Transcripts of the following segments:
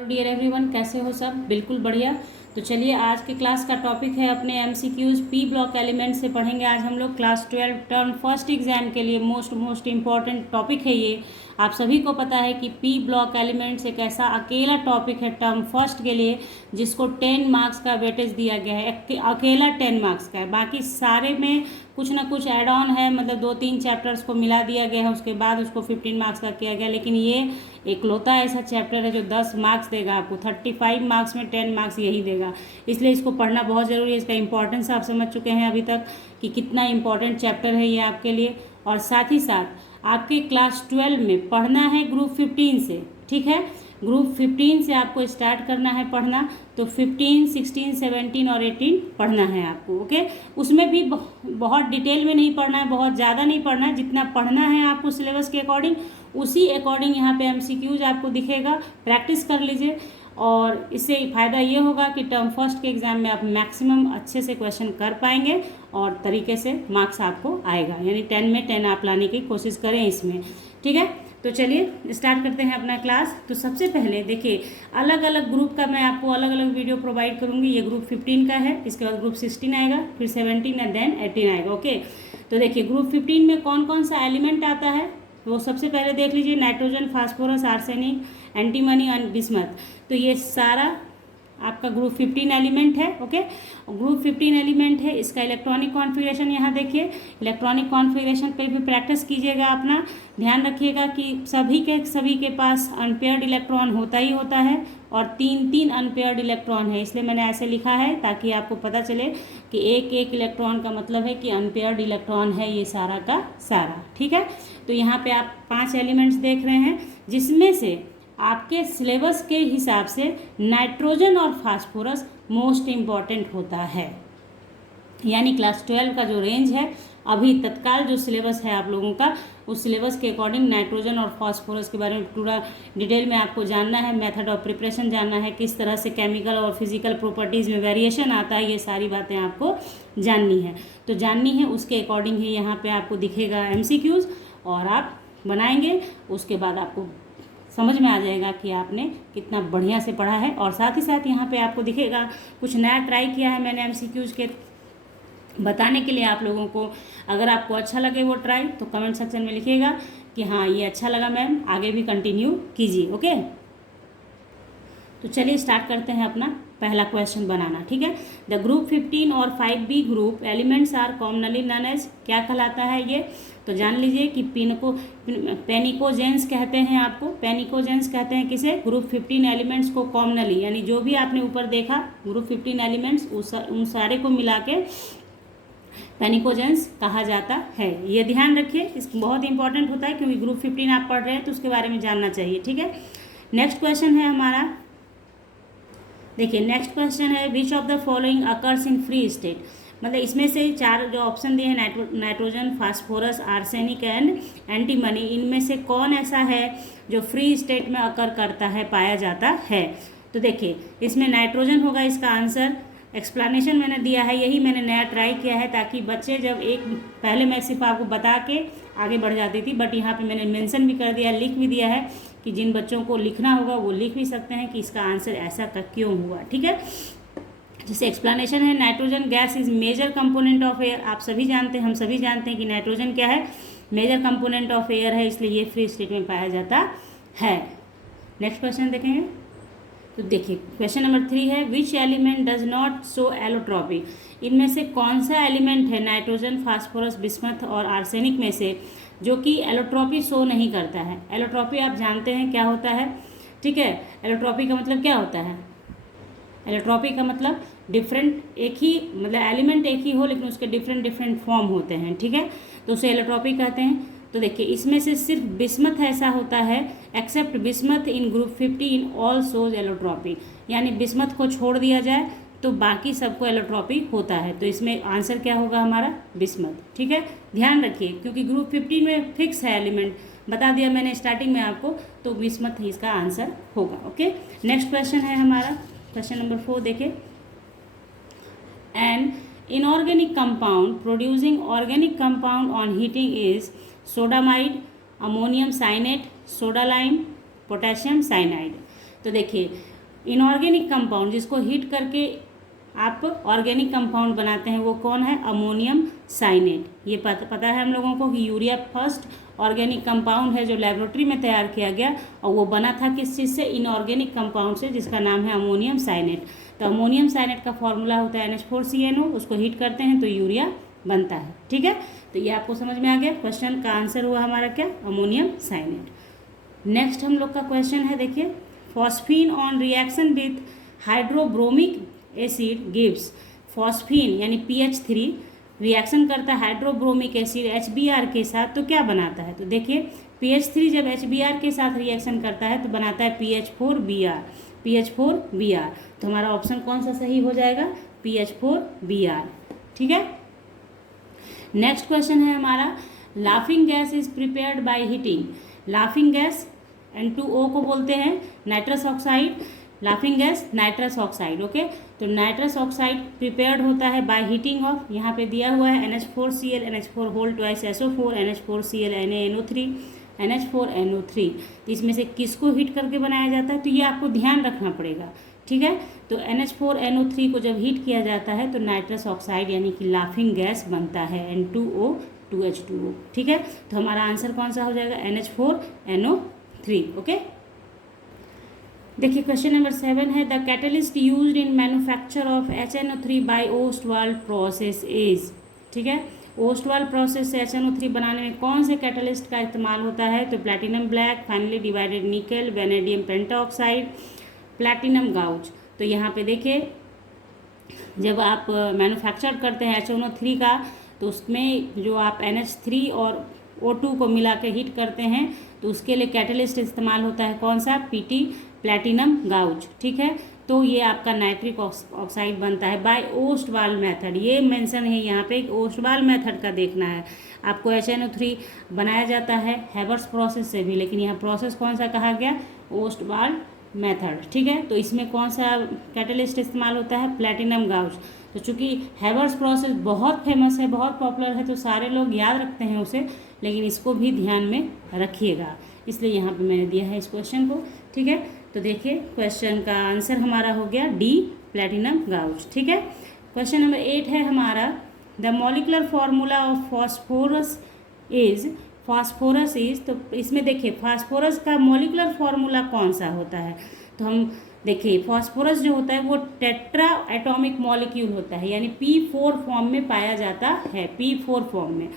Hello dear everyone, कैसे हो सब? बिल्कुल बढ़िया। तो चलिए, आज के क्लास का टॉपिक है अपने एमसीक्यूज पी ब्लॉक एलिमेंट से पढ़ेंगे आज हम लोग। क्लास 12 टर्म फर्स्ट एग्जाम के लिए मोस्ट इम्पॉर्टेंट टॉपिक है ये। आप सभी को पता है कि पी ब्लॉक एलिमेंट्स एक ऐसा अकेला टॉपिक है टर्म फर्स्ट के लिए जिसको 10 मार्क्स का वेटेज दिया गया है। अकेला 10 मार्क्स का है, बाकी सारे में कुछ ना कुछ एड ऑन है, मतलब 2-3 चैप्टर्स को मिला दिया गया है, उसके बाद उसको 15 मार्क्स का किया गया। लेकिन ये एकलौता ऐसा चैप्टर है जो 10 मार्क्स देगा आपको। 35 मार्क्स में 10 मार्क्स यही देगा, इसलिए इसको पढ़ना बहुत ज़रूरी है। इसका इंपॉर्टेंस आप समझ चुके हैं अभी तक कि कितना इंपॉर्टेंट चैप्टर है ये आपके लिए। और साथ ही साथ आपके क्लास 12 में पढ़ना है ग्रुप 15 से, ठीक है। ग्रुप 15 से आपको स्टार्ट करना है पढ़ना, तो 15, 16, 17 और 18 पढ़ना है आपको, ओके। उसमें भी बहुत डिटेल में नहीं पढ़ना है, बहुत ज़्यादा नहीं पढ़ना है। जितना पढ़ना है आपको सिलेबस के अकॉर्डिंग, उसी अकॉर्डिंग यहाँ पे एमसीक्यूज आपको दिखेगा। प्रैक्टिस कर लीजिए और इससे फ़ायदा ये होगा कि टर्म फर्स्ट के एग्ज़ाम में आप मैक्सिमम अच्छे से क्वेश्चन कर पाएंगे और तरीके से मार्क्स आपको आएगा। यानी 10 में 10 आप लाने की कोशिश करें इसमें, ठीक है। तो चलिए स्टार्ट करते हैं अपना क्लास। तो सबसे पहले देखिए, अलग अलग ग्रुप का मैं आपको अलग अलग वीडियो प्रोवाइड करूँगी। ये ग्रुप 15 का है, इसके बाद ग्रुप 16 आएगा, फिर 17 एंड देन 18 आएगा, ओके। तो देखिए ग्रुप 15 में कौन कौन सा एलिमेंट आता है वो सबसे पहले देख लीजिए। नाइट्रोजन, फास्फोरस, आर्सेनिक, एंटीमनी और बिस्मथ। तो ये सारा आपका ग्रुप 15 एलिमेंट है, ओके। ग्रुप 15 एलिमेंट है। इसका इलेक्ट्रॉनिक कॉन्फ़िगरेशन यहाँ देखिए। इलेक्ट्रॉनिक कॉन्फ़िगरेशन पे भी प्रैक्टिस कीजिएगा अपना। ध्यान रखिएगा कि सभी के पास अनपेयर्ड इलेक्ट्रॉन होता ही होता है और 3-3 अनपेयर्ड इलेक्ट्रॉन है, इसलिए मैंने ऐसे लिखा है ताकि आपको पता चले कि एक इलेक्ट्रॉन का मतलब है कि अनपेयर्ड इलेक्ट्रॉन है ये सारा का सारा, ठीक है। तो यहाँ पे आप 5 एलिमेंट्स देख रहे हैं, जिसमें से आपके सिलेबस के हिसाब से नाइट्रोजन और फास्फोरस मोस्ट इम्पॉर्टेंट होता है। यानी क्लास 12 का जो रेंज है अभी तत्काल जो सिलेबस है आप लोगों का, उस सिलेबस के अकॉर्डिंग नाइट्रोजन और फास्फोरस के बारे में पूरा डिटेल में आपको जानना है। मेथड ऑफ प्रिपरेशन जानना है, किस तरह से केमिकल और फिजिकल प्रॉपर्टीज़ में वेरिएशन आता है, ये सारी बातें आपको जाननी है। तो जाननी है उसके अकॉर्डिंग ही यहाँ पे आपको दिखेगा एमसीक्यूज़ और आप बनाएंगे। उसके बाद आपको समझ में आ जाएगा कि आपने कितना बढ़िया से पढ़ा है। और साथ ही साथ यहाँ पे आपको दिखेगा कुछ नया ट्राई किया है मैंने एमसीक्यूज़ के बताने के लिए आप लोगों को। अगर आपको अच्छा लगे वो ट्राई तो कमेंट सेक्शन में लिखिएगा कि हाँ ये अच्छा लगा मैम, आगे भी कंटिन्यू कीजिए, ओके। तो चलिए स्टार्ट करते हैं अपना पहला क्वेश्चन बनाना, ठीक है। द ग्रुप 15 और 5B group elements are commonly known as, क्या कहलाता है ये? तो जान लीजिए कि पेनिकोजेंस कहते हैं आपको। पेनिकोजेंस कहते हैं किसे? ग्रुप 15 एलिमेंट्स को कॉमनली, यानी जो भी आपने ऊपर देखा ग्रुप 15 एलिमेंट्स उन सारे को मिला के पेनिकोजेंस कहा जाता है। ये ध्यान रखिए, इस बहुत इंपॉर्टेंट होता है क्योंकि ग्रुप 15 आप पढ़ रहे हैं तो उसके बारे में जानना चाहिए, ठीक है। नेक्स्ट क्वेश्चन है हमारा, देखिए नेक्स्ट क्वेश्चन है which of the following occurs in free state. मतलब इसमें से 4 जो ऑप्शन दिए हैं nitrogen, phosphorus, arsenic and antimony, इनमें से कौन ऐसा है जो फ्री स्टेट में अकर करता है, पाया जाता है? तो देखिए इसमें नाइट्रोजन होगा इसका आंसर। एक्सप्लेनेशन मैंने दिया है, यही मैंने नया ट्राई किया है ताकि बच्चे जब पहले मैं सिर्फ आपको बता के आगे बढ़ जाती थी, बट यहाँ पे मैंने मेंशन भी कर दिया, लिख भी दिया है कि जिन बच्चों को लिखना होगा वो लिख भी सकते हैं कि इसका आंसर ऐसा क्यों हुआ, ठीक है। जैसे एक्सप्लेनेशन है, nitrogen gas is major component of air. आप सभी जानते हैं, हम सभी जानते हैं कि नाइट्रोजन क्या है, मेजर कंपोनेंट ऑफ एयर है, इसलिए ये फ्री स्टेट में पाया जाता है। नेक्स्ट क्वेश्चन देखेंगे। तो देखिए क्वेश्चन नंबर 3 है which element does not show allotropy. इनमें से कौन सा एलिमेंट है नाइट्रोजन, फास्फोरस, बिस्मथ और आर्सेनिक में से जो कि एलोट्रॉपी शो नहीं करता है? एलोट्रॉपी आप जानते हैं क्या होता है, ठीक है। एलोट्रॉपी का मतलब क्या होता है? एलोट्रॉपी का मतलब डिफरेंट, एक ही मतलब एलिमेंट एक ही हो लेकिन उसके डिफरेंट फॉर्म होते हैं, ठीक है, तो उसे एलोट्रॉपी कहते हैं। तो देखिए इसमें से सिर्फ बिस्मथ ऐसा होता है, एक्सेप्ट बिस्मथ इन ग्रुप 15 ऑल शोज एलोट्रॉपी, यानी बिस्मथ को छोड़ दिया जाए तो बाकी सबको एलोट्रॉपी होता है। तो इसमें आंसर क्या होगा हमारा? बिस्मथ, ठीक है। ध्यान रखिए क्योंकि ग्रुप 15 में फिक्स है एलिमेंट, बता दिया मैंने स्टार्टिंग में आपको, तो बिस्मथ ही इसका आंसर होगा, ओके। नेक्स्ट क्वेश्चन है हमारा क्वेश्चन नंबर 4, देखिए an inorganic compound producing organic compound on heating is sodamide, ammonium cyanate, soda lime, potassium cyanide. तो देखिए इनऑर्गेनिक कंपाउंड जिसको हीट करके आप ऑर्गेनिक कंपाउंड बनाते हैं वो कौन है, अमोनियम साइनेट। ये पता है हम लोगों को कि यूरिया फर्स्ट ऑर्गेनिक कंपाउंड है जो लेबोरेटरी में तैयार किया गया और वो बना था किस चीज़ से, इनऑर्गेनिक कंपाउंड से, जिसका नाम है अमोनियम साइनेट। तो अमोनियम साइनेट का फॉर्मूला होता है NH4CNO, उसको हीट करते हैं तो यूरिया बनता है। ठीक है, तो ये आपको समझ में आ गया। क्वेश्चन का आंसर हुआ हमारा क्या, अमोनियम साइनेट। नेक्स्ट हम लोग का क्वेश्चन है, देखिए phosphine on reaction with hydrobromic acid gives, phosphine यानी PH3 रिएक्शन करता है हाइड्रोब्रोमिक एसिड HBr के साथ तो क्या बनाता है। तो देखिए PH3 जब HBr के साथ रिएक्शन करता है तो बनाता है PH4Br, PH4Br। तो हमारा ऑप्शन कौन सा सही हो जाएगा, PH4Br। ठीक है, नेक्स्ट क्वेश्चन है हमारा, laughing gas is prepared by heating. Laughing gas N2O को बोलते हैं nitrous oxide, laughing gas nitrous oxide. Okay, तो नाइट्रस ऑक्साइड प्रिपेयर्ड होता है बाय हीटिंग ऑफ, यहाँ पे दिया हुआ है NH4Cl, NH4 whole twice SO4, NH4Cl NaNO3, NH4NO3। तो इसमें से किसको हीट करके बनाया जाता है, तो ये आपको ध्यान रखना पड़ेगा। ठीक है, तो NH4NO3 को जब हीट किया जाता है तो नाइट्रस ऑक्साइड यानी कि लाफिंग गैस बनता है N2O 2H2O। ठीक है, तो हमारा आंसर कौन सा हो जाएगा, NH4NO3। ओके, देखिए क्वेश्चन नंबर 7 है, the catalyst used in manufacture of HNO3 by Ostwald process is. ठीक है, ओस्टवाल्ड प्रोसेस से HNO3 बनाने में कौन से कैटलिस्ट का इस्तेमाल होता है, तो प्लैटिनम ब्लैक, फाइनली डिवाइडेड निकल, वेनेडियम पेंटाऑक्साइड, प्लैटिनम गाउच। तो यहाँ पे देखिए जब आप मैन्युफैक्चर करते हैं HNO3 का तो उसमें जो आप NH3 और O2 को मिला के हीट करते हैं तो उसके लिए कैटलिस्ट इस्तेमाल होता है कौन सा, PT प्लैटिनम गाउच। ठीक है, तो ये आपका नाइट्रिक ऑक्साइड बनता है बाय ओस्टवाल्ड मेथड। ये मेंशन है यहाँ पे ओस्टवाल्ड मेथड का देखना है आपको। HNO3 बनाया जाता है हैबर्स प्रोसेस से भी, लेकिन यहाँ प्रोसेस कौन सा कहा गया, ओस्टवाल्ड मेथड। ठीक है, तो इसमें कौन सा कैटलिस्ट इस्तेमाल होता है, प्लैटिनम गाउच। तो चूँकि हैबर्स प्रोसेस बहुत फेमस है, बहुत पॉपुलर है, तो सारे लोग याद रखते हैं उसे, लेकिन इसको भी ध्यान में रखिएगा, इसलिए यहाँ पे मैंने दिया है इस क्वेश्चन को। ठीक है, तो देखिए क्वेश्चन का आंसर हमारा हो गया D प्लैटिनम गाउच। ठीक है, क्वेश्चन नंबर 8 है हमारा, the molecular formula of phosphorus is. तो इसमें देखिए फास्फोरस का मॉलिकुलर फॉर्मूला कौन सा होता है, तो हम देखिए फास्फोरस जो होता है वो टेट्रा एटॉमिक मॉलिक्यूल होता है, यानी P4 फॉर्म में पाया जाता है, P4 फॉर्म में,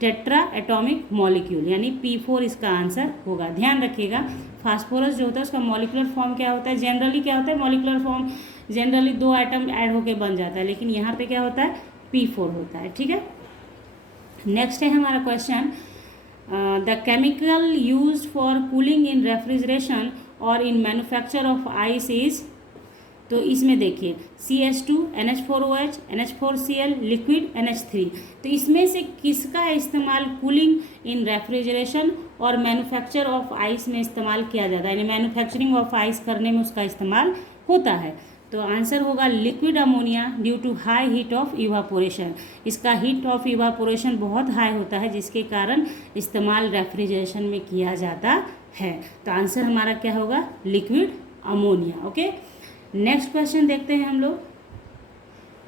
टेट्रा एटॉमिक मॉलिक्यूल यानी P4 इसका आंसर होगा। ध्यान रखिएगा फास्फोरस जो होता है उसका मॉलिकुलर फॉर्म क्या होता है, जनरली क्या होता है, molecular form generally 2 item add होके बन जाता है, लेकिन यहाँ पे क्या होता है, P4 होता है। ठीक है, नेक्स्ट है हमारा question, the chemical use for cooling in refrigeration और in manufacture of ice is. तो इसमें देखिए CH2, NH4OH, NH4Cl, liquid NH3। तो इसमें से किसका इस्तेमाल कूलिंग इन रेफ्रिजरेशन और मैन्युफैक्चर ऑफ आइस में इस्तेमाल किया जाता है, यानी मैन्युफैक्चरिंग ऑफ आइस करने में उसका इस्तेमाल होता है। तो आंसर होगा liquid ammonia due to high heat of evaporation. इसका हीट ऑफ इवापोरेशन बहुत हाई होता है जिसके कारण इस्तेमाल रेफ्रिजरेशन में किया जाता है। तो आंसर हमारा क्या होगा, liquid ammonia. Okay, next question देखते हैं हम लोग,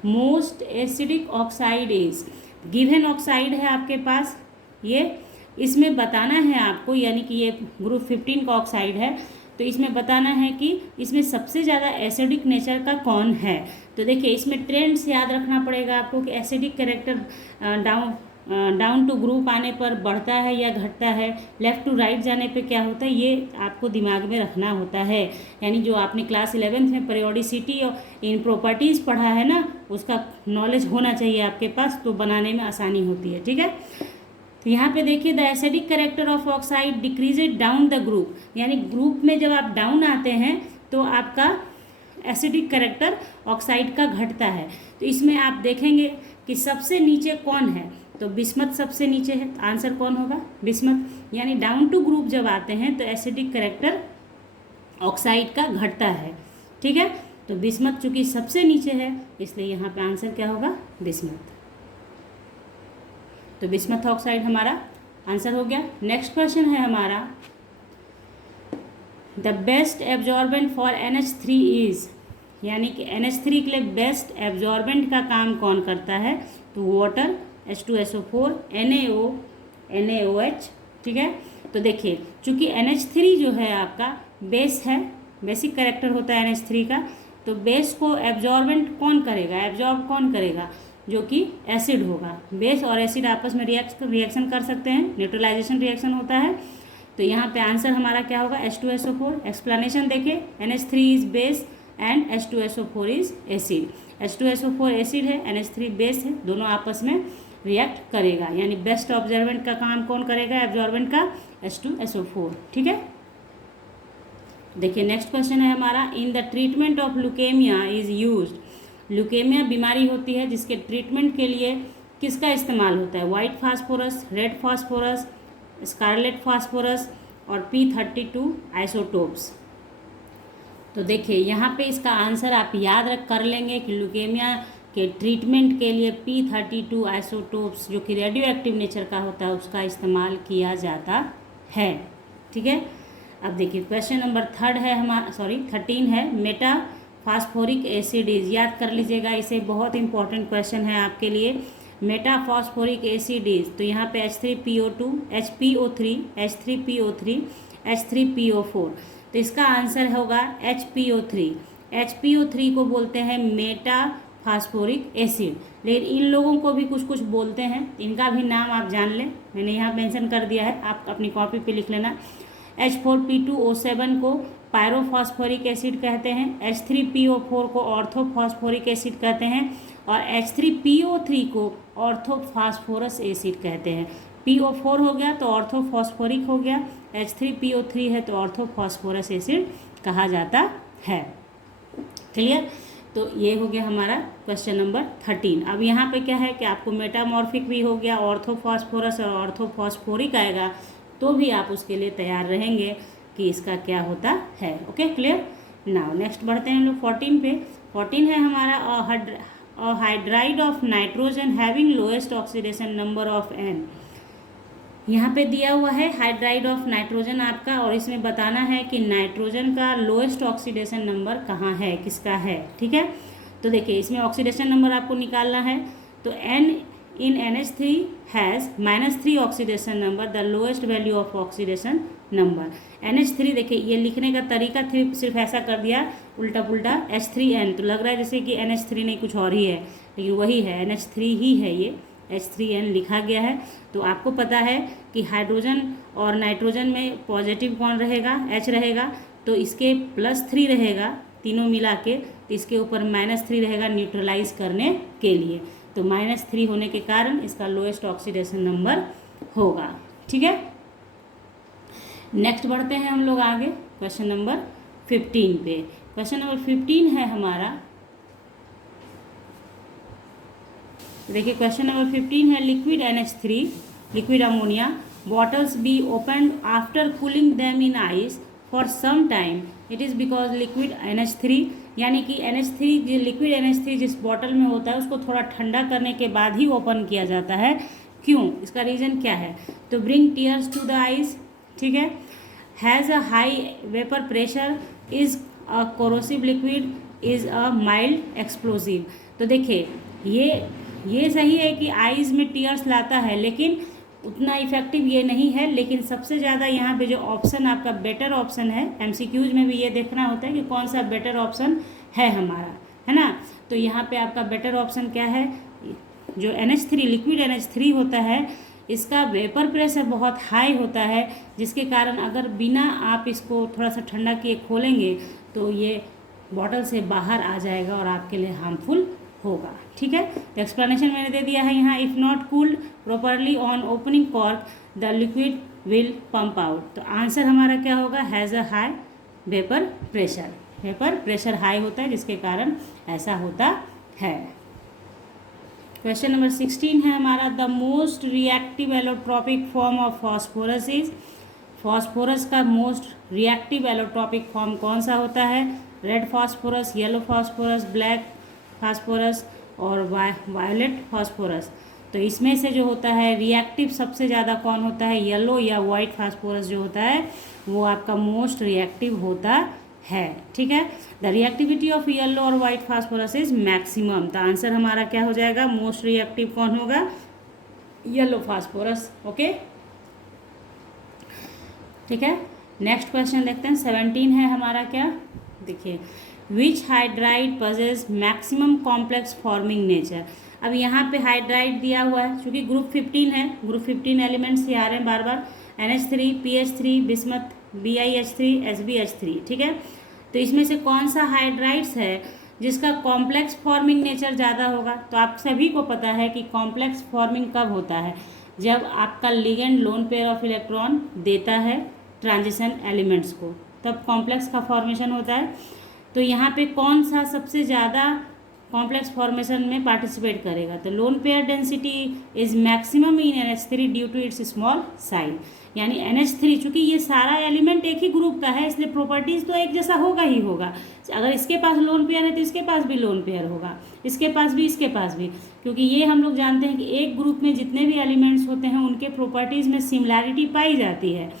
most acidic oxide is. Given oxide है आपके पास, ये इसमें बताना है आपको, यानी कि ये ग्रुप 15 का ऑक्साइड है, तो इसमें बताना है कि इसमें सबसे ज़्यादा एसिडिक नेचर का कौन है। तो देखिए इसमें ट्रेंड्स याद रखना पड़ेगा आपको कि acidic character down to group आने पर बढ़ता है या घटता है, लेफ़्ट टू राइट जाने पे क्या होता है, ये आपको दिमाग में रखना होता है। यानी जो आपने क्लास 11th में पीरियोडिसिटी और इन प्रॉपर्टीज़ पढ़ा है ना, उसका नॉलेज होना चाहिए आपके पास, तो बनाने में आसानी होती है। ठीक है, तो यहाँ पे देखिए the acidic character of oxide decreased down the group, यानी ग्रुप में जब आप डाउन आते हैं तो आपका एसिडिक कैरेक्टर ऑक्साइड का घटता है। तो इसमें आप देखेंगे कि सबसे नीचे कौन है, तो बिस्मथ सबसे नीचे है, तो आंसर कौन होगा, बिस्मथ। यानी डाउन टू ग्रुप जब आते हैं तो एसिडिक कैरेक्टर ऑक्साइड का घटता है। ठीक है, तो बिस्मथ चूंकि सबसे नीचे है इसलिए यहाँ पे आंसर क्या होगा, बिस्मथ। तो बिस्मथ ऑक्साइड हमारा आंसर हो गया। नेक्स्ट क्वेश्चन है हमारा, the best absorbent for NH3 is, यानी कि NH3 के लिए बेस्ट एब्जॉर्बेंट का काम कौन करता है? तो वाटर, H2SO4, NaO, NaOH, ठीक है। तो देखिए चूँकि NH3 जो है आपका बेस है, बेसिक कैरेक्टर होता है NH3 का, तो बेस को एब्जॉर्बेंट कौन करेगा, एब्जॉर्ब कौन करेगा? जो कि एसिड होगा। बेस और एसिड आपस में रिएक्शन कर सकते हैं, न्यूट्रलाइजेशन रिएक्शन होता है। तो यहाँ पे आंसर हमारा क्या होगा? H2SO4। एक्सप्लेनेशन देखिए, NH3 is base and H2SO4 is acid. H2SO4 acid है, NH3 बेस है, दोनों आपस में रिएक्ट करेगा, यानी बेस्ट ऑब्जर्वेंट का काम कौन करेगा एब्जॉर्बेंट का? H2SO4, ठीक है। देखिए नेक्स्ट क्वेश्चन है हमारा, in the treatment of leukaemia is used. Leukaemia बीमारी होती है जिसके ट्रीटमेंट के लिए किसका इस्तेमाल होता है? White phosphorus, red phosphorus, scarlet phosphorus और P32 आइसोटोप्स। तो देखिए यहाँ पे इसका आंसर आप याद रख कर लेंगे कि ल्यूकेमिया के ट्रीटमेंट के लिए P32 आइसोटोप्स जो कि रेडियो एक्टिव नेचर का होता है उसका इस्तेमाल किया जाता है, ठीक है। अब देखिए क्वेश्चन नंबर 13 है, मेटा फास्फोरिक एसिड इज, याद कर लीजिएगा इसे, बहुत इंपॉर्टेंट क्वेश्चन है आपके लिए। मेटा फास्फोरिक एसिड इज, तो यहाँ पे H3PO2, HPO3, H3PO3, H3PO4, तो इसका आंसर होगा HPO3। HPO3 को बोलते हैं मेटा फास्फोरिक एसिड, लेकिन इन लोगों को भी कुछ कुछ बोलते हैं, इनका भी नाम आप जान लें, मैंने यहाँ मेंशन कर दिया है, आप अपनी कॉपी पे लिख लेना। H4P2O7 को पायरोफॉस्फोरिक एसिड कहते हैं, H3PO4 को ऑर्थोफॉस्फोरिक एसिड कहते हैं और H3PO3 को ऑर्थोफॉस्फोरस एसिड कहते हैं। PO4 हो गया तो ऑर्थोफॉस्फोरिक हो गया, H3PO3 है तो ऑर्थोफॉस्फोरस एसिड कहा जाता है। क्लियर? तो ये हो गया हमारा क्वेश्चन नंबर 13। अब यहाँ पे क्या है कि आपको मेटामॉर्फिक भी हो गया, ऑर्थोफॉस्फोरस और ऑर्थोफॉस्फोरिक आएगा तो भी आप उसके लिए तैयार रहेंगे कि इसका क्या होता है। Okay, clear? नाउ नेक्स्ट बढ़ते हैं हम लोग 14 पे। 14 है हमारा hydride of nitrogen having lowest oxidation number of N। यहाँ पे दिया हुआ है हाइड्राइड ऑफ नाइट्रोजन आपका, और इसमें बताना है कि नाइट्रोजन का लोएस्ट ऑक्सीडेशन नंबर कहाँ है, किसका है, ठीक है। तो देखिए इसमें ऑक्सीडेशन नंबर आपको निकालना है, तो N in NH3 has -3 oxidation number, the lowest value of oxidation number. NH3 देखिए ये लिखने का तरीका सिर्फ ऐसा कर दिया उल्टा पुल्टा, H3N, तो लग रहा है जैसे कि NH3 नहीं कुछ और ही है, लेकिन वही है, NH3 ही है, ये H3N लिखा गया है। तो आपको पता है कि हाइड्रोजन और नाइट्रोजन में पॉजिटिव कौन रहेगा? H रहेगा, तो इसके +3 रहेगा तीनों मिला के, तो इसके ऊपर -3 रहेगा न्यूट्रलाइज करने के लिए, तो -3 होने के कारण इसका लोएस्ट ऑक्सीडेशन नंबर होगा, ठीक है। नेक्स्ट बढ़ते हैं हम लोग आगे क्वेश्चन नंबर 15 पे। क्वेश्चन नंबर 15 है हमारा, देखिए क्वेश्चन नंबर 15 है, liquid NH3, liquid ammonia bottles be open after cooling them in ice for some time, it is because liquid NH3, यानी कि NH3 जो लिक्विड NH3 जिस बॉटल में होता है उसको थोड़ा ठंडा करने के बाद ही ओपन किया जाता है, क्यों? इसका रीज़न क्या है? तो bring tears to the eyes, ठीक है, has a high vapour pressure, is a corrosive liquid, is a mild explosive. तो देखिए ये सही है कि आइज़ में टीयर्स लाता है, लेकिन उतना इफेक्टिव ये नहीं है। लेकिन सबसे ज़्यादा यहाँ पे जो ऑप्शन आपका बेटर ऑप्शन है, MCQs में भी ये देखना होता है कि कौन सा बेटर ऑप्शन है हमारा, है ना। तो यहाँ पे आपका बेटर ऑप्शन क्या है? जो NH3 लिक्विड NH3 होता है इसका वेपर प्रेशर बहुत हाई होता है, जिसके कारण अगर बिना आप इसको थोड़ा सा ठंडा किए खोलेंगे तो ये बॉटल से बाहर आ जाएगा और आपके लिए हार्मफुल होगा, ठीक है। तो एक्सप्लेनेशन मैंने दे दिया है यहाँ, if not cooled properly on opening cork the liquid will pump out. तो आंसर हमारा क्या होगा? Has a high vapour pressure, vapour pressure high होता है जिसके कारण ऐसा होता है। क्वेश्चन नंबर 16 है हमारा, the most reactive allotropic form of phosphorus is, phosphorus का मोस्ट रिएक्टिव एलोट्रॉपिक फॉर्म कौन सा होता है? Red phosphorus, yellow phosphorus, black phosphorus और वायलेट फास्फोरस। तो इसमें से जो होता है रिएक्टिव सबसे ज़्यादा कौन होता है, येलो या वाइट फास्फोरस जो होता है वो आपका मोस्ट रिएक्टिव होता है। ठीक है, द रिएक्टिविटी ऑफ येलो और वाइट फास्फोरस इज मैक्सिमम। तो आंसर हमारा क्या हो जाएगा, मोस्ट रिएक्टिव कौन होगा, येलो फास्फोरस। ओके, ठीक है, नेक्स्ट क्वेश्चन देखते हैं। 17 है हमारा, क्या देखिए, which hydride possess maximum complex forming nature. अब यहाँ पे हाइड्राइड दिया हुआ है, चूँकि ग्रुप 15 है, ग्रुप 15 एलिमेंट्स ही आ रहे हैं बार बार, NH3, PH3, bismuth, BiH3, SbH3। ठीक है, तो इसमें से कौन सा हाइड्राइड्स है जिसका कॉम्प्लेक्स फॉर्मिंग नेचर ज़्यादा होगा। तो आप सभी को पता है कि कॉम्प्लेक्स फॉर्मिंग कब होता है, जब आपका ligand lone pair of electron देता है ट्रांजिशन एलिमेंट्स को, तब कॉम्प्लेक्स का फॉर्मेशन होता है। तो यहाँ पे कौन सा सबसे ज़्यादा कॉम्प्लेक्स फॉर्मेशन में पार्टिसिपेट करेगा, तो lone pair density is maximum in NH3 due to its small size. यानी NH3 चूँकि ये सारा एलिमेंट एक ही ग्रुप का है, इसलिए प्रॉपर्टीज़ तो एक जैसा होगा ही होगा। अगर इसके पास लोन पेयर है तो इसके पास भी लोन पेयर होगा, इसके पास भी, इसके पास भी, क्योंकि ये हम लोग जानते हैं कि एक ग्रुप में जितने भी एलिमेंट्स होते हैं उनके प्रॉपर्टीज़ में सिमिलैरिटी पाई जाती है।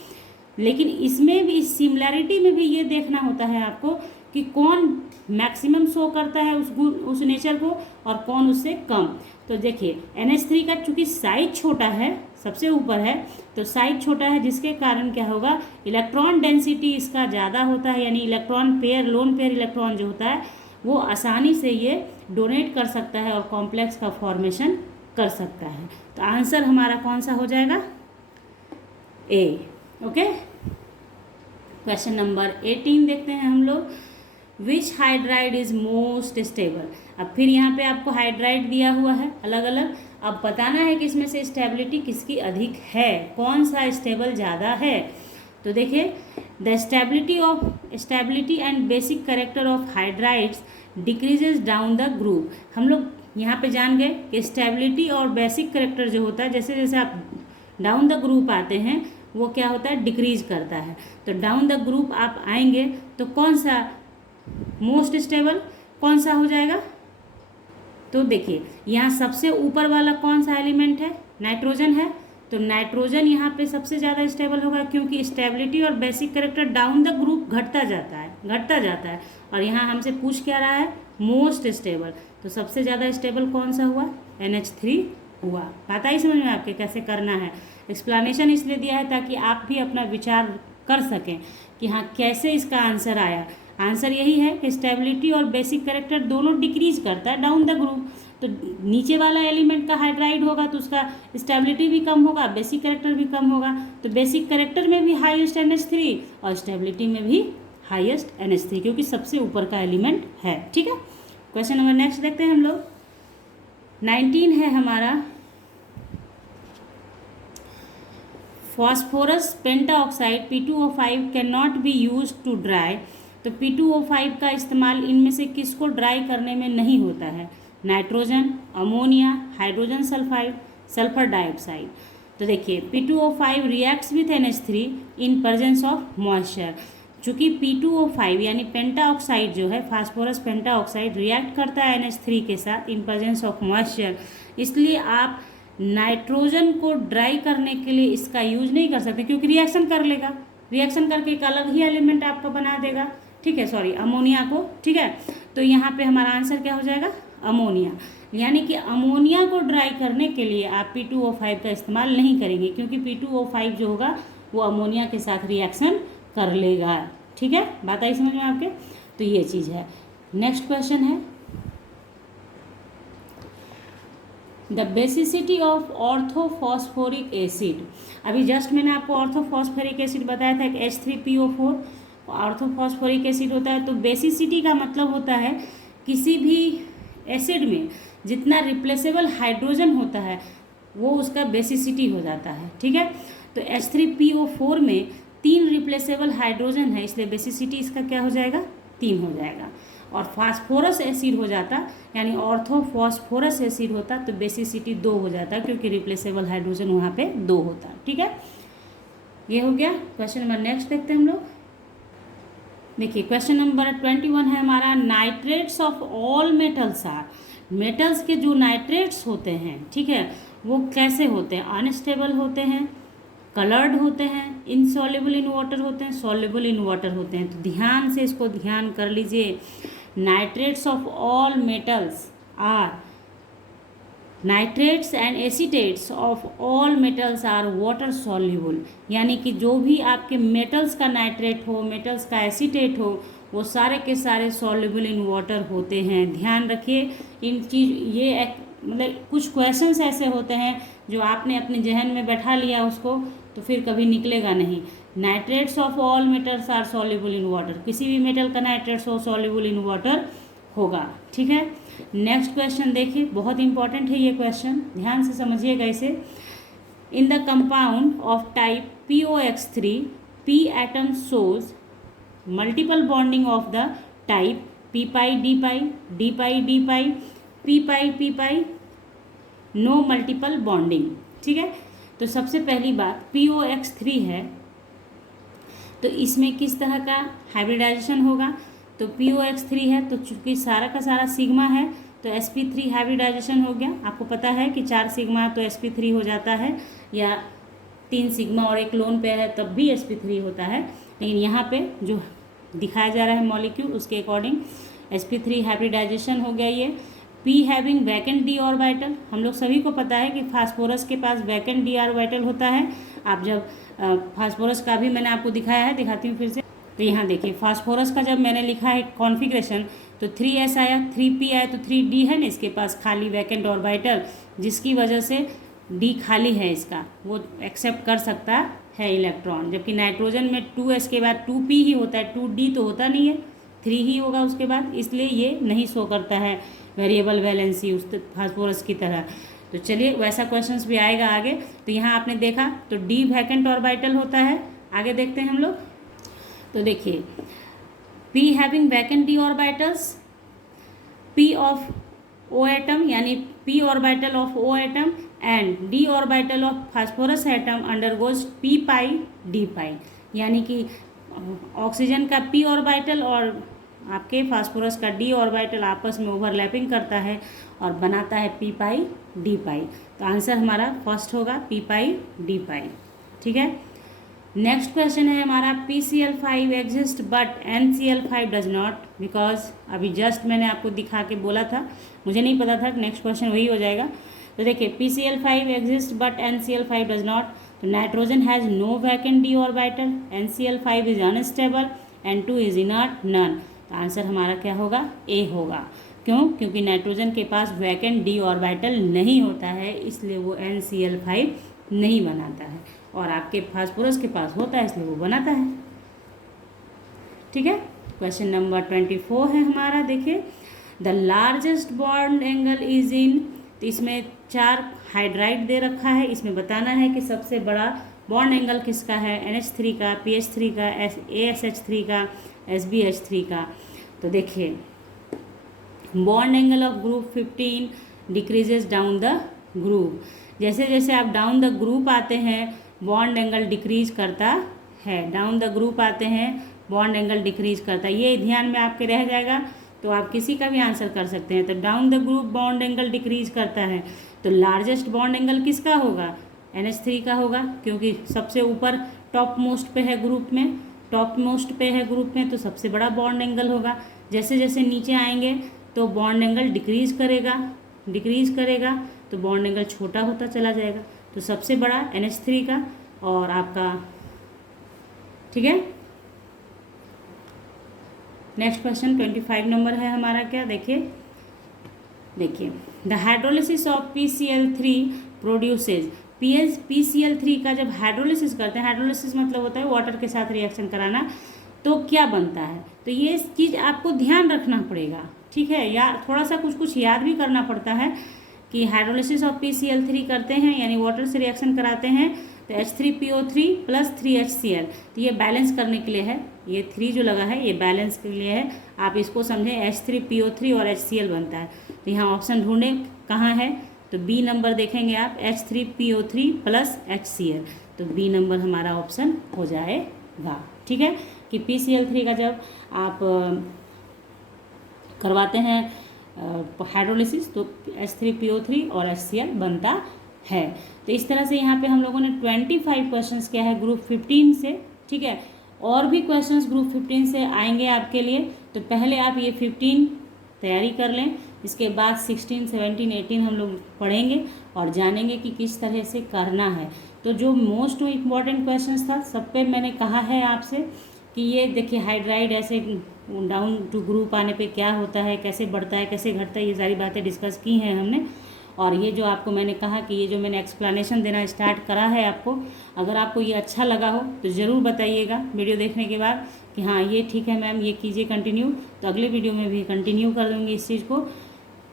लेकिन इसमें भी, इस सिमिलैरिटी में भी ये देखना होता है आपको कि कौन मैक्सिमम शो करता है उस नेचर को और कौन उससे कम। तो देखिए NH3 का चूँकि साइज छोटा है, सबसे ऊपर है, तो साइज छोटा है जिसके कारण क्या होगा, इलेक्ट्रॉन डेंसिटी इसका ज़्यादा होता है। यानी electron pair, lone pair electron जो होता है वो आसानी से ये डोनेट कर सकता है और कॉम्प्लेक्स का फॉर्मेशन कर सकता है। तो आंसर हमारा कौन सा हो जाएगा, ए। ओके, क्वेश्चन नंबर 18 देखते हैं हम लोग। विच हाइड्राइड इज मोस्ट स्टेबल। अब फिर यहाँ पे आपको हाइड्राइड दिया हुआ है अलग अलग, अब बताना है कि इसमें से स्टेबिलिटी किसकी अधिक है, कौन सा स्टेबल ज़्यादा है। तो देखिए, the stability and basic character of hydrides decreases down the group. हम लोग यहाँ पे जान गए कि स्टेबिलिटी और बेसिक कैरेक्टर जो होता है, जैसे जैसे आप डाउन द ग्रुप आते हैं वो क्या होता है, डिक्रीज करता है। तो डाउन द ग्रुप आप आएंगे तो कौन सा मोस्ट स्टेबल कौन सा हो जाएगा। तो देखिए यहाँ सबसे ऊपर वाला कौन सा एलिमेंट है, नाइट्रोजन है। तो नाइट्रोजन यहाँ पे सबसे ज़्यादा स्टेबल होगा, क्योंकि स्टेबिलिटी और basic character down the group घटता जाता है। और यहाँ हमसे पूछ क्या रहा है, मोस्ट स्टेबल। तो सबसे ज़्यादा स्टेबल कौन सा हुआ, NH3 हुआ। बात आई समझ में आपके कैसे करना है। एक्सप्लेनेशन इसलिए दिया है ताकि आप भी अपना विचार कर सकें कि हाँ कैसे इसका आंसर आया। आंसर यही है कि स्टेबिलिटी और बेसिक कैरेक्टर दोनों डिक्रीज करता है डाउन द ग्रुप। तो नीचे वाला एलिमेंट का हाइड्राइड होगा तो उसका स्टेबिलिटी भी कम होगा, बेसिक कैरेक्टर भी कम होगा। तो बेसिक कैरेक्टर में भी हाईएस्ट NH3 और स्टेबिलिटी में भी हाईएस्ट NH3, क्योंकि सबसे ऊपर का एलिमेंट है। ठीक है, क्वेश्चन नंबर नेक्स्ट देखते हैं हम लोग। 19 है हमारा, phosphorus pentaoxide P2O5 can not be use to dry. तो P2O5 का इस्तेमाल इनमें से किसको ड्राई करने में नहीं होता है, nitrogen, ammonia, hydrogen sulphide, sulphur dioxide. तो देखिए P2O5 reacts with NH3 in presence of moisture. चूँकि P2O5 यानी पेंटाऑक्साइड जो है, फास्फोरस पेंटाऑक्साइड रिएक्ट करता है NH3 के साथ इन प्रेजेंस ऑफ मॉइस्चर, इसलिए आप नाइट्रोजन को ड्राई करने के लिए इसका यूज नहीं कर सकते, क्योंकि रिएक्शन कर लेगा, रिएक्शन करके एक अलग ही एलिमेंट आपका बना देगा। ठीक है, सॉरी अमोनिया को। ठीक है, तो यहाँ पे हमारा आंसर क्या हो जाएगा, अमोनिया। यानी कि अमोनिया को ड्राई करने के लिए आप P2O5 का इस्तेमाल नहीं करेंगे, क्योंकि P2O5 जो होगा वो अमोनिया के साथ रिएक्शन कर लेगा। ठीक है, बात आई समझ में आपके। तो ये चीज़ है। नेक्स्ट क्वेश्चन है, the basicity of orthophosphoric acid. अभी जस्ट मैंने आपको ऑर्थोफॉस्फोरिक एसिड बताया था कि H3PO4 ऑर्थोफॉस्फोरिक एसिड होता है। तो बेसिसिटी का मतलब होता है किसी भी एसिड में जितना रिप्लेसेबल हाइड्रोजन होता है वो उसका बेसिसिटी हो जाता है। ठीक है, तो H3PO4 में 3 रिप्लेसेबल हाइड्रोजन है, इसलिए बेसिसिटी इसका क्या हो जाएगा, 3 हो जाएगा। और फास्फोरस एसिड हो जाता, यानी ऑर्थोफॉस्फोरस एसिड होता तो बेसिसिटी 2 हो जाता, क्योंकि रिप्लेसेबल हाइड्रोजन वहाँ पे 2 होता। ठीक है, ये हो गया। क्वेश्चन नंबर नेक्स्ट देखते हैं हम लोग। देखिए क्वेश्चन नंबर 21 है हमारा, nitrates of all metals are metals के जो नाइट्रेट्स होते हैं, ठीक है, वो कैसे होते हैं, अनस्टेबल होते हैं, कलर्ड होते हैं, इनसॉल्युबल इन वाटर होते हैं, सॉल्युबल इन वाटर होते हैं। तो ध्यान से इसको ध्यान कर लीजिए, nitrates of all metals are, nitrates and acetates of all metals are water soluble, यानी कि जो भी आपके मेटल्स का नाइट्रेट हो, मेटल्स का एसीटेट हो, वो सारे के सारे सॉल्युबल इन वाटर होते हैं। ध्यान रखिए इन चीज, ये मतलब कुछ क्वेश्चंस ऐसे होते हैं जो आपने अपने जहन में बैठा लिया उसको, तो फिर कभी निकलेगा नहीं। Nitrates of all metals are soluble in water, किसी भी मेटल का नाइट्रेट्स हो सॉल्युबल इन वाटर होगा, ठीक है। नेक्स्ट क्वेश्चन देखिए, बहुत इंपॉर्टेंट है ये क्वेश्चन, ध्यान से समझिएगा इसे। In the compound of type POX3 P atom shows multiple bonding of the type p pi d pi d pi d pi p pi p pi, no multiple bonding, ठीक है। तो सबसे पहली बात POX3 है, तो इसमें किस तरह का हाइब्रिडाइजेशन होगा, तो POX3 है तो चूंकि सारा का सारा सिग्मा है तो sp3 हाइब्रिडाइजेशन हो गया। आपको पता है कि 4 सिग्मा तो sp3 हो जाता है, या 3 सिग्मा और एक लोन पेयर है तब भी sp3 होता है, लेकिन यहाँ पे जो दिखाया जा रहा है मॉलिक्यूल उसके अकॉर्डिंग sp3 हाइब्रिडाइजेशन हो गया। ये P having vacant d orbital, हम लोग सभी को पता है कि फास्फोरस के पास वैकेंट d ऑर्बिटल होता है। आप जब फास्फोरस का भी मैंने आपको दिखाया है, दिखाती हूँ फिर से। तो यहाँ देखिए फास्फोरस का जब मैंने लिखा है कॉन्फ़िगरेशन, तो 3s आया, 3p आया, तो 3d है ना इसके पास खाली वैकेंट ऑर्बिटल, जिसकी वजह से d खाली है इसका, वो एक्सेप्ट कर सकता है इलेक्ट्रॉन। जबकि नाइट्रोजन में 2s के बाद 2p ही होता है, 2d तो होता नहीं है, 3 ही होगा उसके बाद, इसलिए ये नहीं शो करता है वेरिएबल वैलेंसी उस फास्फोरस की तरह। तो चलिए वैसा क्वेश्चंस भी आएगा आगे। तो यहाँ आपने देखा तो d वैकेंट ऑर्बिटल होता है। आगे देखते हैं हम लोग, तो देखिए P having vacant d orbitals, P of O atom यानी P orbital of O atom and D orbital of phosphorus atom undergoes P pi D पाई, यानी कि ऑक्सीजन का P ऑर्बिटल और आपके फास्फोरस का D ऑर्बिटल आपस में ओवरलैपिंग करता है और बनाता है P पाई D पाई। तो आंसर हमारा फर्स्ट होगा P पाई D पाई, ठीक है। नेक्स्ट क्वेश्चन है हमारा PCl5 exist but NCl5 does not, because अभी जस्ट मैंने आपको दिखा के बोला था, मुझे नहीं पता था, नेक्स्ट क्वेश्चन वही हो जाएगा। तो देखिए PCl5 exist but NCl5 does not, तो nitrogen has no vacant d orbital, NCl5 is unstable, N2 is inert, none. तो आंसर हमारा क्या होगा, ए होगा। क्यों, क्योंकि नाइट्रोजन के पास वैकेंट d ऑर्बिटल नहीं होता है, इसलिए वो NCl5 नहीं बनाता है, और आपके फास्फोरस के पास होता है इसलिए वो बनाता है, ठीक है। क्वेश्चन नंबर 24 है हमारा, देखिए the largest bond angle is in, तो इसमें 4 हाइड्राइड दे रखा है, इसमें बताना है कि सबसे बड़ा बॉन्ड एंगल किसका है, NH3 का, PH3 का, ASH3 का, SBH3 का। तो देखिए bond angle of group 15 decreases down the group, जैसे जैसे आप डाउन द ग्रुप आते हैं बॉन्ड एंगल डिक्रीज करता है, डाउन द ग्रुप आते हैं बॉन्ड एंगल डिक्रीज करता है, ये ध्यान में आपके रह जाएगा, तो आप किसी का भी आंसर कर सकते हैं। तो down the group bond angle decrease करता है, तो लार्जेस्ट बॉन्ड एंगल किसका होगा, NH3 का होगा, क्योंकि सबसे ऊपर टॉप मोस्ट पे है ग्रुप में, टॉप मोस्ट पे है ग्रुप में, तो सबसे बड़ा बॉन्ड एंगल होगा। जैसे जैसे नीचे आएंगे तो बॉन्ड एंगल डिक्रीज करेगा, तो बॉन्ड एंगल छोटा होता चला जाएगा। तो सबसे बड़ा NH3 का और आपका, ठीक है। नेक्स्ट क्वेश्चन 25 नंबर है हमारा, क्या देखिए the hydrolysis of PCl3 produces, PCl3 का जब हाइड्रोलिसिस करते हैं, हाइड्रोलिसिस मतलब होता है वाटर के साथ रिएक्शन कराना, तो क्या बनता है, तो ये चीज़ आपको ध्यान रखना पड़ेगा, ठीक है, या थोड़ा सा कुछ याद भी करना पड़ता है कि हाइड्रोलिसिस ऑफ PCl3 करते हैं यानी वाटर से रिएक्शन कराते हैं, तो H3PO3 प्लस 3HCl, तो ये बैलेंस करने के लिए है, ये 3 जो लगा है ये बैलेंस के लिए है, आप इसको समझें H3PO3 और HCl बनता है। तो यहाँ ऑप्शन ढूंढें कहाँ है, तो बी नंबर देखेंगे आप, H3PO3 प्लस HCl, तो बी नंबर हमारा ऑप्शन हो जाएगा, ठीक है। कि PCl3 का जब आप करवाते हैं हाइड्रोलिसिस, तो H3PO3 और HCl बनता है। तो इस तरह से यहाँ पे हम लोगों ने 25 क्वेश्चंस किया है ग्रुप 15 से, ठीक है। और भी क्वेश्चंस ग्रुप 15 से आएंगे आपके लिए, तो पहले आप ये 15 तैयारी कर लें, इसके बाद 16, 17, 18 हम लोग पढ़ेंगे और जानेंगे कि किस तरह से करना है। तो जो मोस्ट इम्पॉर्टेंट क्वेश्चंस था सब पे मैंने कहा है आपसे कि ये देखिए हाइड्राइड ऐसे डाउन टू ग्रुप आने पे क्या होता है, कैसे बढ़ता है, कैसे घटता है, ये सारी बातें डिस्कस की हैं हमने। और ये जो आपको मैंने कहा कि ये जो मैंने एक्सप्लेनेशन देना स्टार्ट करा है आपको, अगर आपको ये अच्छा लगा हो तो ज़रूर बताइएगा वीडियो देखने के बाद कि हाँ ये ठीक है मैम, ये कीजिए कंटिन्यू। तो अगले वीडियो में भी कंटिन्यू कर दूँगी इस चीज़ को।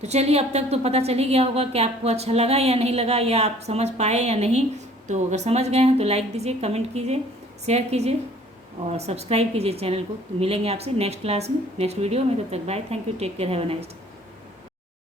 तो चलिए, अब तक तो पता चल ही गया होगा कि आपको अच्छा लगा या नहीं लगा, या आप समझ पाए या नहीं। तो अगर समझ गए हैं तो लाइक दीजिए, कमेंट कीजिए, शेयर कीजिए और सब्सक्राइब कीजिए चैनल को। तो मिलेंगे आपसे नेक्स्ट क्लास में, नेक्स्ट वीडियो में। तब तक bye, thank you, take care, have a nice day.